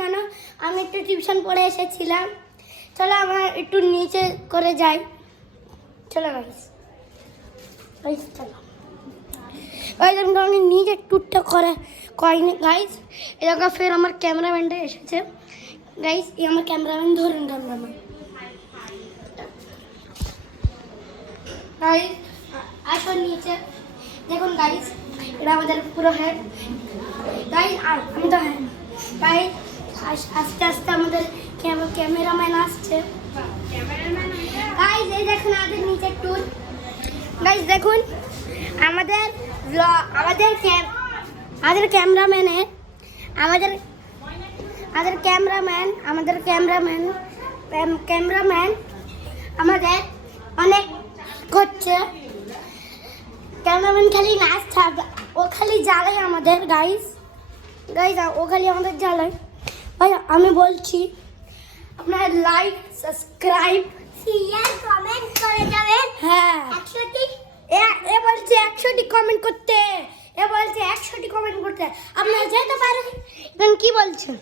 কেন আমি একটু টিউশন পড়ে এসেছিলাম। চলো আমরা একটু নিচে করে যাই। চলো গাইস চলো আমি নিজে ট্যুরটা করিনি গাইস। এরকম ফের আমার ক্যামেরাম্যানটা এসেছে গাইস। এই আমার ক্যামেরাম্যান ধরুন ক্যামেরাম্যান গাইস আসো নিচে দেখুন গাইস। এটা আমাদের পুরো হেড গাইস। আমি তো হ্যাঁ গাইস আস্তে আস্তে আমাদের ক্যামেরাম্যান আসছে গাইস। এই দেখুন আমাদের নিচে ট্যুর গাইস। দেখুন আমাদের ক্যামেরাম্যানের আমাদের ক্যামেরাম্যান আমাদের অনেক করছে। ক্যামেরাম্যান খালি নাচছে, ও খালি জ্বালায় আমাদের গাইস। ও খালি আমাদের জ্বালায়। ভাই আমি বলছি আপনারা লাইক সাবস্ক্রাইব শেয়ার কমেন্ট করে যাবেন। হ্যাঁ 100টি এ বলছে 100টি কমেন্ট করতে। আপনারা যেতে পারেন। এখন কি বলছেন?